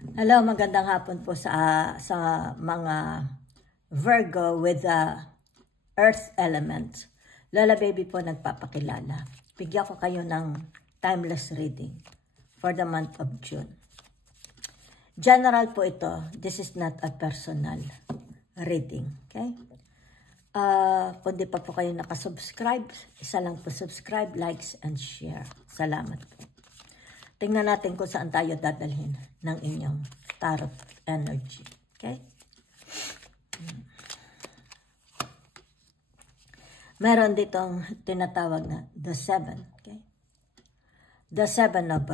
Hello, magandang hapon po sa mga Virgo with the Earth element. Lola Baby po nagpapakilala. Bigyan ko kayo ng timeless reading for the month of June. General po ito. This is not a personal reading. Okay? Kung di pa po kayo nakasubscribe, isa lang po subscribe, likes, and share. Salamat po. Tingnan natin kung saan tayo dadalhin ng inyong tarot energy. Okay? Meron ditong tinatawag na the seven. Okay? The seven of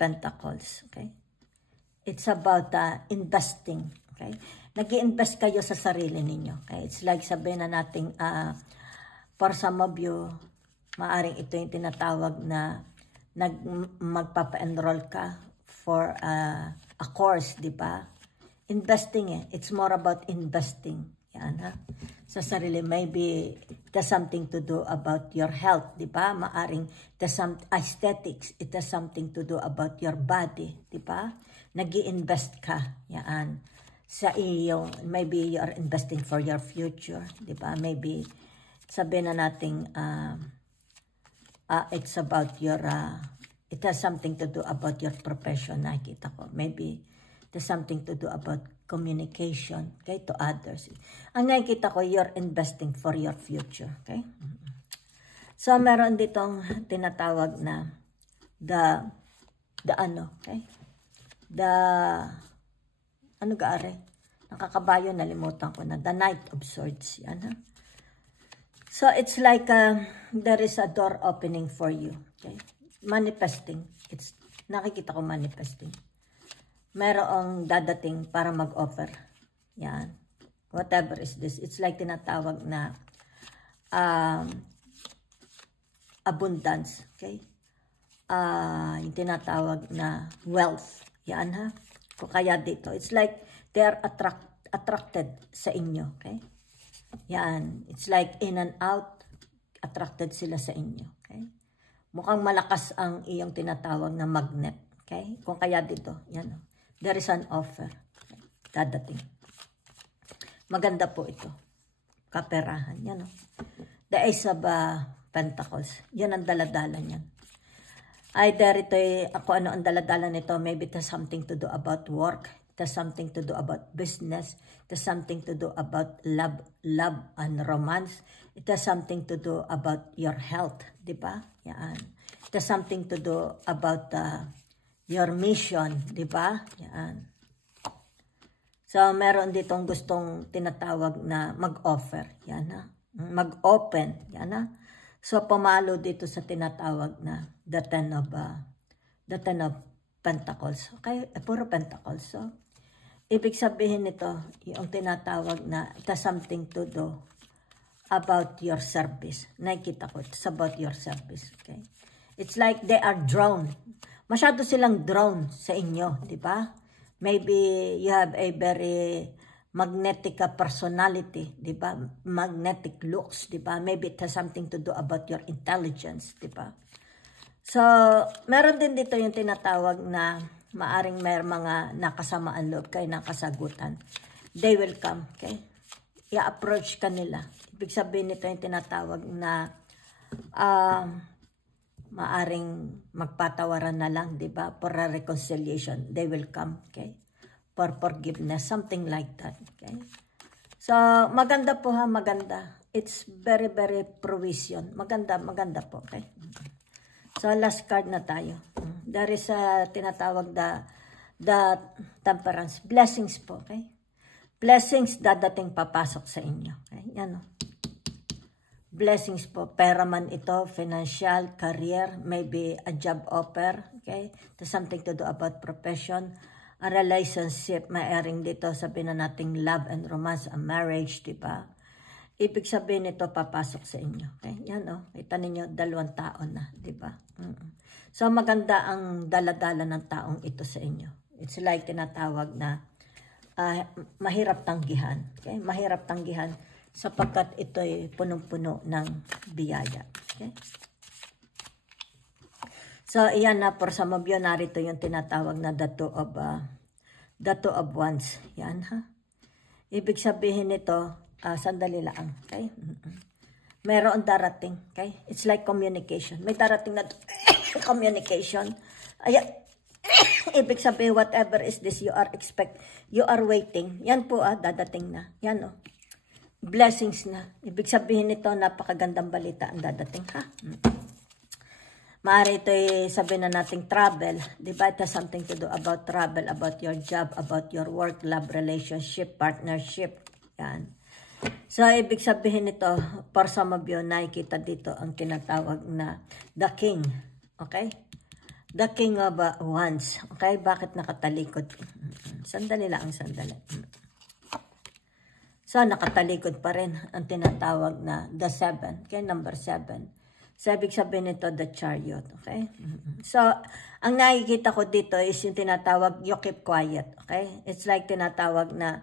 pentacles. Okay? It's about investing. Okay? Nag-i-invest kayo sa sarili ninyo. Okay? It's like sabihin na natin, for some of you, maaring ito yung tinatawag na magpapa-enroll ka for a course, di ba? Investing It's more about investing. Yan, ha? Sa sarili, maybe it has something to do about your health, di ba? Maaring it has some aesthetics. It has something to do about your body, di ba? Nag-i-invest ka. Yan. Sa iyo, maybe you are investing for your future, di ba? Maybe sabihin na natin, it's about your, it has something to do about your profession, nakikita ko. Maybe it has something to do about communication, okay, to others. Ang nakikita ko, you're investing for your future, okay? So, meron ditong tinatawag na the ano, okay? Ano gaari? Nakakabayo, nalimutan ko na. The Knight of Swords, yan, ha? So, it's like there is a door opening for you. Okay? Manifesting. Nakikita ko manifesting. Merong dadating para mag-offer. Yan. Whatever is this. It's like tinatawag na abundance. Okay? Yung tinatawag na wealth. Yan, ha? Kung kaya dito. It's like they are attracted sa inyo. Okay? Yan. It's like in and out, attracted sila sa inyo. Okay? Mukhang malakas ang iyong tinatawag na magnet. Okay? Kung kaya dito, yan. There is an offer. Okay? Dadating. Maganda po ito. Kaperahan. Yan. The Ace of Pentacles. Yan ang daladala niyan. Either ito ako ano ang daladala nito. Maybe it has something to do about work. It has something to do about business. It has something to do about love and romance. It has something to do about your health, di ba? Yan. It has something to do about your mission, di ba? Yan. So, meron ditong gustong tinatawag na mag-offer. Yan, ha? Mag-open. Yan, ha? So, pumalo dito sa tinatawag na the Ten of Pentacles. Okay? Puro Pentacles. So, ibig sabihin nito, yung tinatawag na it has something to do about your service. Nakikita ko, it's about your service. Okay? It's like they are drawn. Masyado silang drawn sa inyo, di ba? Maybe you have a very magnetic personality, di ba? Magnetic looks, di ba? Maybe it has something to do about your intelligence, di ba? So, meron din dito yung tinatawag na maaring may mga nakasamaan loob kayo ng kasagutan. They will come, okay? I-approach ka nila. Ibig sabihin nito yung tinatawag na maaring magpatawaran na lang, di ba? For a reconciliation. They will come, okay? For forgiveness, something like that, okay? So, maganda po ha, maganda. It's very, very provision. Maganda, maganda po, okay? So, last card na tayo. There is a tinatawag the temperance. Blessings po, okay? Blessings dadating papasok sa inyo. Okay? Yan o. Blessings po. Pera man ito, financial, career, maybe a job offer. Okay? There's something to do about profession. A relationship, maaaring dito sabihin na nating love and romance, a marriage, di ba? Ibig sabihin nito papasok sa inyo. Okay? Yan o. Kita ninyo, 2 taon na, di ba? So, maganda ang daladala ng taong ito sa inyo. It's like tinatawag na mahirap tanggihan. Okay? Mahirap tanggihan sapagkat ito ay punong-puno ng biyaya. Okay? So, iyan na, for some of you, narito yung tinatawag na the two of wands. Yan, ha? Ibig sabihin nito, sandali lang, okay? Meron darating, okay? It's like communication. May darating na communication. Ayan. Ibig sabihin, whatever is this, you are waiting. Yan po, dadating na. Yan, blessings na. Ibig sabihin nito, napakagandang balita ang dadating, ha? Maaari ito sabihin na nating travel. Diba? It has something to do about travel, about your job, about your work, love, relationship, partnership. Yan. So, ibig sabihin nito, for some of you, nakikita dito ang tinatawag na the king. Okay? The king of wands. Okay? Bakit nakatalikod? Sandali lang, sandali. So, nakatalikod pa rin ang tinatawag na the 7. Okay? Number 7. So, ibig sabihin nito, the chariot. Okay? So, ang nakikita ko dito is yung tinatawag, you keep quiet. Okay? It's like tinatawag na,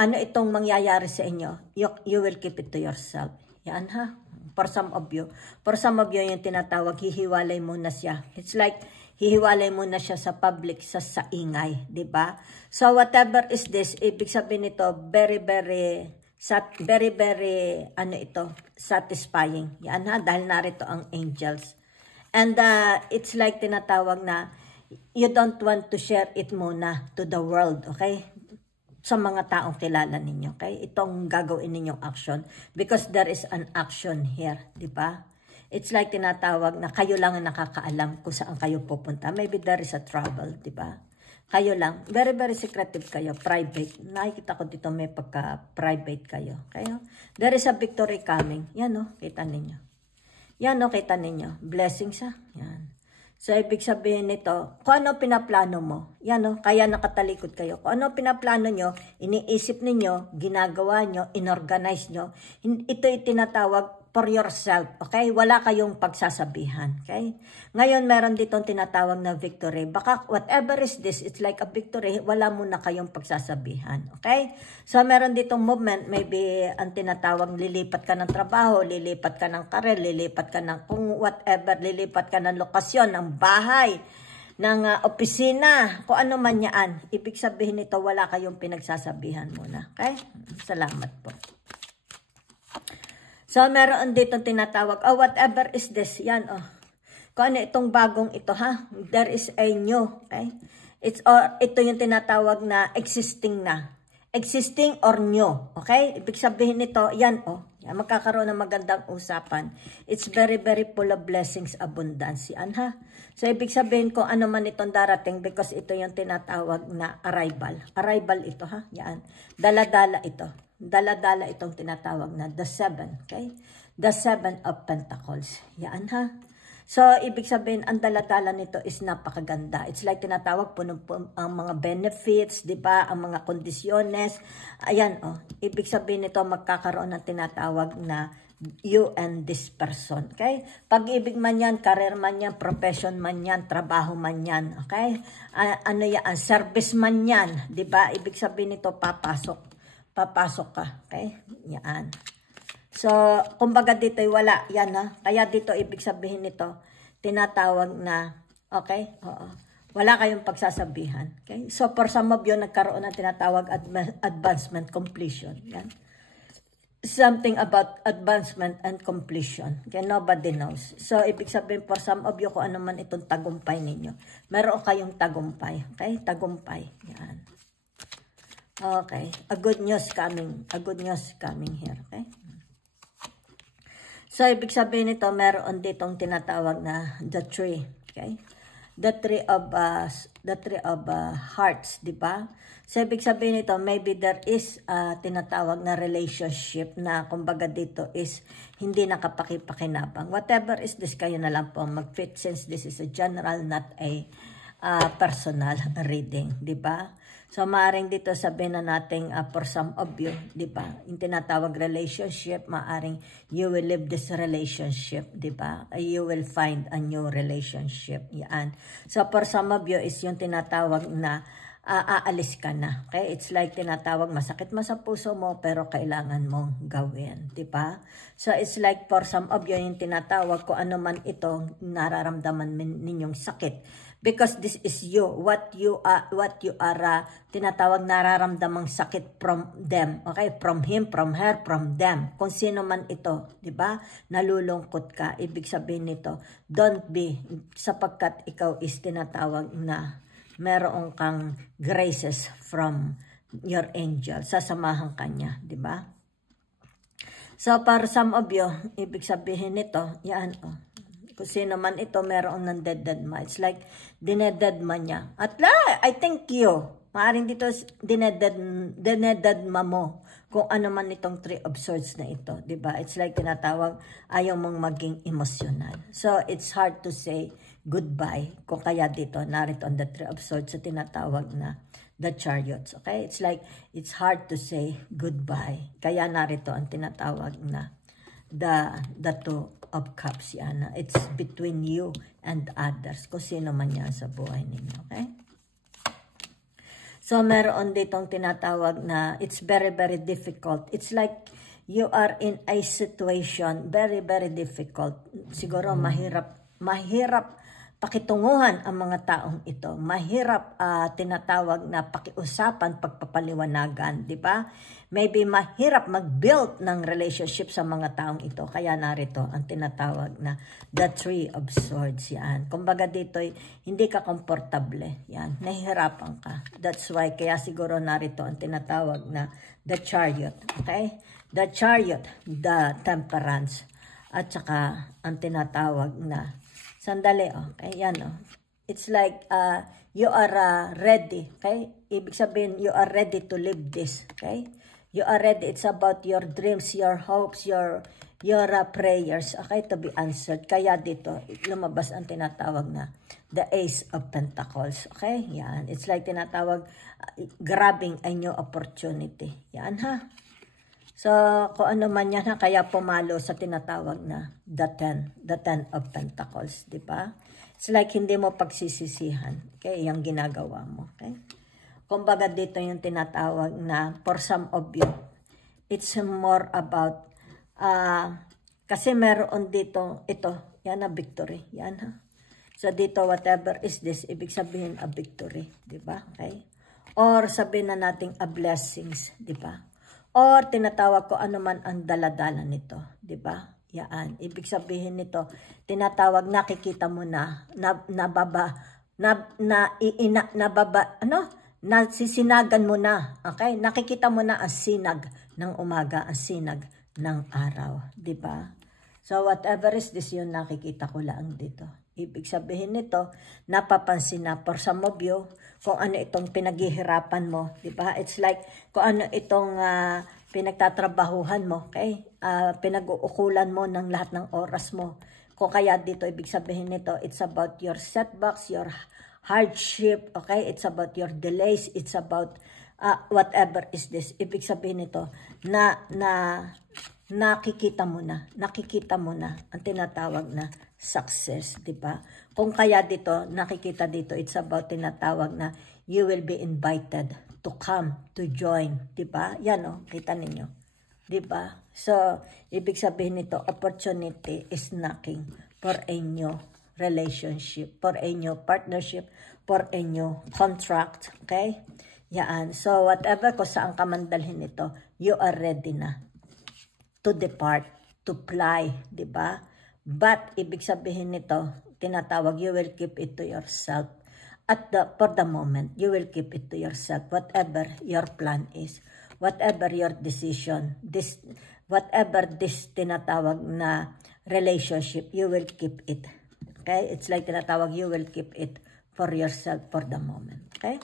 ano itong mangyayari sa inyo? You will keep it to yourself. Yan, ha? For some of you. For some of you, yung tinatawag, hihiwalay muna siya. It's like, hihiwalay muna siya sa public, sa ingay. Diba? So, whatever is this, ibig sabihin nito, very, ano ito, satisfying. Yan, ha? Dahil narito ang angels. And it's like tinatawag na, you don't want to share it muna to the world, okay? Sa mga taong kilala ninyo, okay? Itong gagawin ninyong action. Because there is an action here, di ba? It's like tinatawag na kayo lang ang nakakaalam kung saan kayo pupunta. Maybe there is a travel, di ba? Kayo lang. Very, very secretive kayo. Private. Nakikita ko dito may pagka-private kayo. Kayo? There is a victory coming. Yan, no? Kita ninyo. Yan, no? Kita ninyo. Blessings, ha? Yan. So, ibig sabihin nito, kung ano pinaplano mo, yan, no? Kaya nakatalikod kayo. Kung ano pinaplano nyo, iniisip ninyo, ginagawa nyo, inorganize nyo, ito itinatawag for yourself, okay? Wala kayong pagsasabihan, okay? Ngayon, meron ditong tinatawag na victory. Baka whatever is this, it's like a victory, wala muna kayong pagsasabihan, okay? So, meron ditong movement, maybe ang tinatawag, lilipat ka ng trabaho, lilipat ka ng career, lilipat ka ng kung whatever, lilipat ka ng lokasyon, ng bahay, ng opisina, kung ano man yan. Ibig sabihin nito, wala kayong pinagsasabihan muna, okay? Salamat po. So, meron dito tinatawag, whatever is this, yan, Kung ano itong bagong ito, ha? There is a new, okay? Ito yung tinatawag na existing na. Existing or new, okay? Ibig sabihin nito, yan, yan, magkakaroon ng magandang usapan. It's very, very full of blessings, abundance, yan, ha? So, ibig sabihin ko, ano man itong darating, because ito yung tinatawag na arrival. Arrival ito, ha? Yan. Dala-dala ito. Dala-dala itong tinatawag na the 7, okay? The 7 of Pentacles. Yan, ha? So, ibig sabihin, ang dala-dala nito is napakaganda. It's like tinatawag po ang mga benefits, di ba? Ang mga kondisyones. Ayan, Ibig sabihin nito, magkakaroon ng tinatawag na you and this person, okay? Pag-ibig man yan, career man yan, profession man yan, trabaho man yan, okay? Ano yan, service man yan, di ba? Ibig sabihin nito, papasok ka, okay? Yan. So, kumbaga dito wala, yan, ha? Kaya dito, ibig sabihin nito, tinatawag na, okay? Wala kayong pagsasabihan, okay? So, for some of you, nagkaroon ng tinatawag advancement, completion, yan. Something about advancement and completion. Okay, nobody knows. So, ibig sabihin for some of you, kung ano man itong tagumpay ninyo, meron kayong tagumpay, okay? Tagumpay, yan. Okay, a good news coming here, okay? So, ibig sabihin nito, meron ditong tinatawag na the tree, okay? The tree of hearts, di ba? So, ibig sabihin nito, maybe there is tinatawag na relationship na, kumbaga dito is hindi nakapakipakinabang. Whatever is this, kayo na lang po mag-fit since this is a general, not a personal reading, di ba? So, maaaring dito sabihin na natin for some of you, di ba? Yung tinatawag relationship, maaaring you will live this relationship, di ba? You will find a new relationship. Yan. So, for some of you is yung tinatawag na aalis ka na. Okay? It's like tinatawag, masakit man sa puso mo, pero kailangan mong gawin. Diba? So, it's like for some of you, yung tinatawag ko ano man ito, nararamdaman ninyong sakit. Because this is you, what you are, tinatawag nararamdamang sakit from them, okay? From him, from her, from them. Kung sino man ito, di ba? Nalulungkot ka, ibig sabihin nito, don't be, sapagkat ikaw is tinatawag na meron kang graces from your angel, sasamahan ka niya, di ba? So, para some of you, ibig sabihin nito, yan, oh. Kung sino man ito, meron ng dead ma. It's like, dineded ma niya. At I think you, maaaring dito, dineded ma mo. Kung ano man itong 3 of swords na ito. Diba? It's like tinatawag, ayaw mong maging emotional. So, it's hard to say goodbye. Kung kaya dito, narito on the 3 of swords, sa tinatawag na the chariots. Okay? It's like, it's hard to say goodbye. Kaya narito ang tinatawag na the 2 of cups yan. It's between you and others. Kung sino man yan sa buhay ninyo. Okay? So, meron ditong tinatawag na it's very, very difficult. It's like you are in a situation very, very difficult. Siguro mahirap pakitunguhan ang mga taong ito. Mahirap tinatawag na pakiusapan, pagpapaliwanagan, di ba? Maybe mahirap mag-build ng relationship sa mga taong ito. Kaya narito ang tinatawag na the 3 of swords. Yan. Kumbaga dito, hindi ka komportable. Yan. Nahihirapan ka. That's why, kaya siguro narito ang tinatawag na the chariot. Okay? The chariot, the temperance. At saka ang tinatawag na sandali, okay? Yan, oh. It's like you are ready, okay? Ibig sabihin, you are ready to live this, okay? You are ready. It's about your dreams, your hopes, your prayers, okay, to be answered. Kaya dito, lumabas ang tinatawag na the Ace of Pentacles, okay? Yan. It's like tinatawag, grabbing a new opportunity. Yan, ha? So, kung ano man yan, ha, kaya pumalo sa tinatawag na the 10 of Pentacles, di ba? It's like hindi mo pagsisisihan, okay, yung ginagawa mo, okay? Kumbaga dito yung tinatawag na for some of you, it's more about, kasi meron dito, ito, yan na victory, yan ha. So dito, whatever is this, ibig sabihin a victory, di ba? Okay? Or sabihin na natin a blessings, di ba? Or tinatawag ko ano man ang daladala nito, di ba? Yan, ibig sabihin nito, tinatawag nakikita mo na, nasisinagan mo na, okay? Nakikita mo na ang sinag ng umaga, ang sinag ng araw, di ba? So, whatever is this, yun nakikita ko lang dito. Ibig sabihin nito, napapansin na for some of you, kung ano itong pinaghihirapan mo, di ba? It's like, kung ano itong pinagtatrabahuhan mo, okay? Pinag-uukulan mo ng lahat ng oras mo. Kung kaya dito, ibig sabihin nito, it's about your setbacks, your hardship, okay? It's about your delays, it's about whatever is this. Ibig sabihin nito, nakikita mo na ang tinatawag na success, di ba? Kung kaya dito, nakikita dito, it's about tinatawag na you will be invited to come, to join, di ba? Yan o, kita ninyo, di ba? So, ibig sabihin nito, opportunity is knocking for a new relationship, for a new partnership, for a new contract, okay? Yan. So, whatever kung saan ka man dalhin ito, you are ready na to depart, to fly, di ba? But, ibig sabihin nito, tinatawag, you will keep it to yourself. For the moment, you will keep it to yourself, whatever your plan is, whatever your decision, whatever this tinatawag na relationship, you will keep it. Okay? It's like tinatawag, you will keep it for yourself for the moment. Okay?